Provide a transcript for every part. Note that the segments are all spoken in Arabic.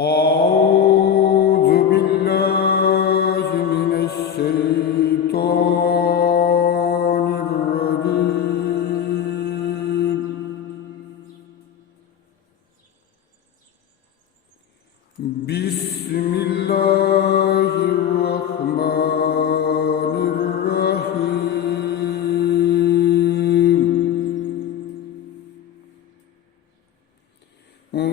أعوذ بالله من الشيطان الرجيم. بسم الله الرحمن الرحيم.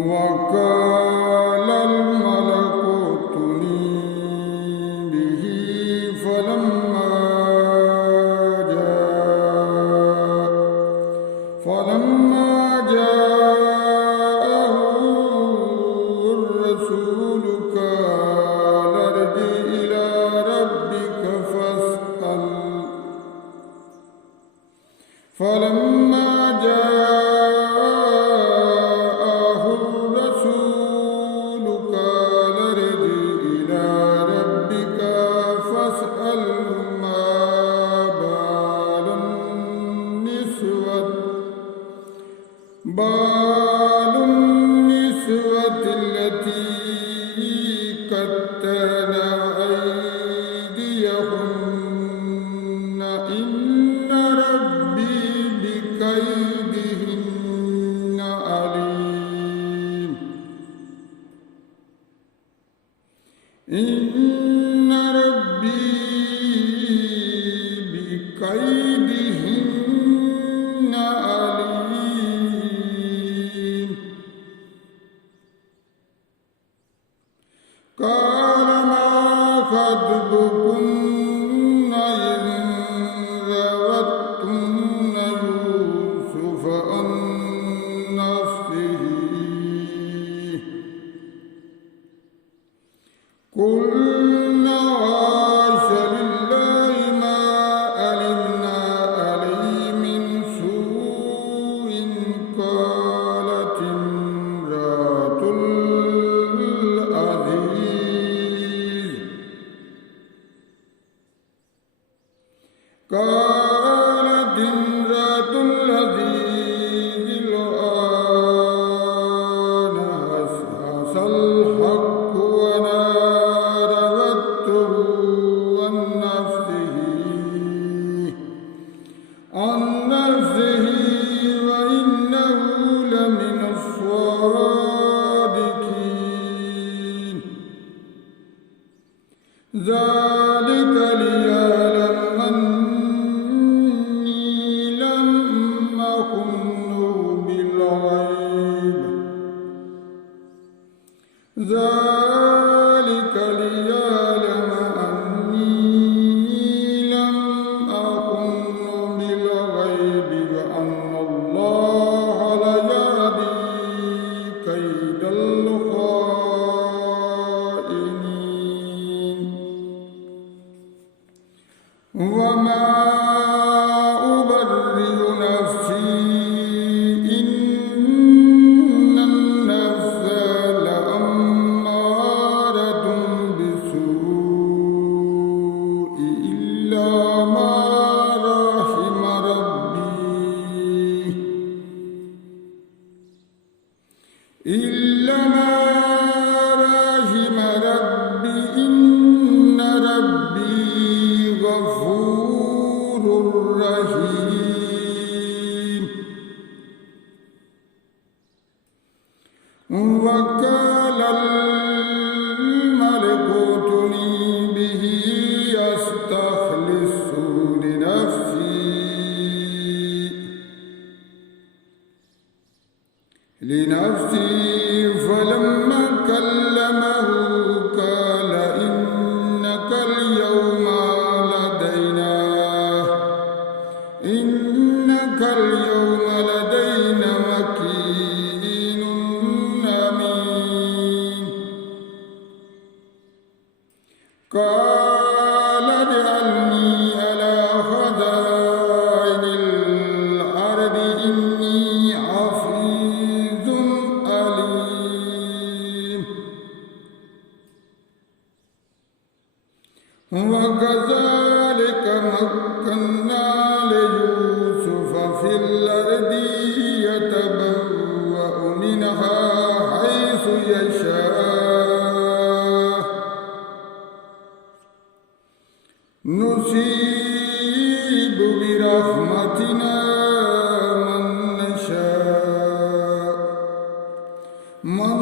وقال الملك ائتوني به فلما جاءه الرسول قال ارجع إلى ربك فاسأل. فلما جاءه الرسول قال ارجع إلى ربك فاسأله ما بال النسوة التي قطعن أيديهن إن ربي بكيدهن عليم. إن ربي بكيدهن عليم. قال ما خطبكن إذ راوتن يوسف عن نفسه قلنا حاش لله ما علمنا عليه من سوء. قالت امرأة العزيز الآن حصل الحق وأنا راودته عن نفسه وإنه لمن الصادقين. ذلك ليعلم أني لم أخنه بالغيب. ذلك ليعلم أني لم أخنه بالغيب وأن الله لا يهدي كيد الخائنين. وما أبرئ نفسي إن النفس لأمارة بالسوء إلا ما رحم ربي. إن ربي غفور رحيم. وقال الملك ائتوني به أستخلصه لنفسي فلما كلمه قال إنك اليوم لدينا مكين أمين. قال اجعلني على خزائن الأرض إني حفيظ عليم. وكذلك مكنا ليوسف في الأرض يتبوأ منها حيث يشاء من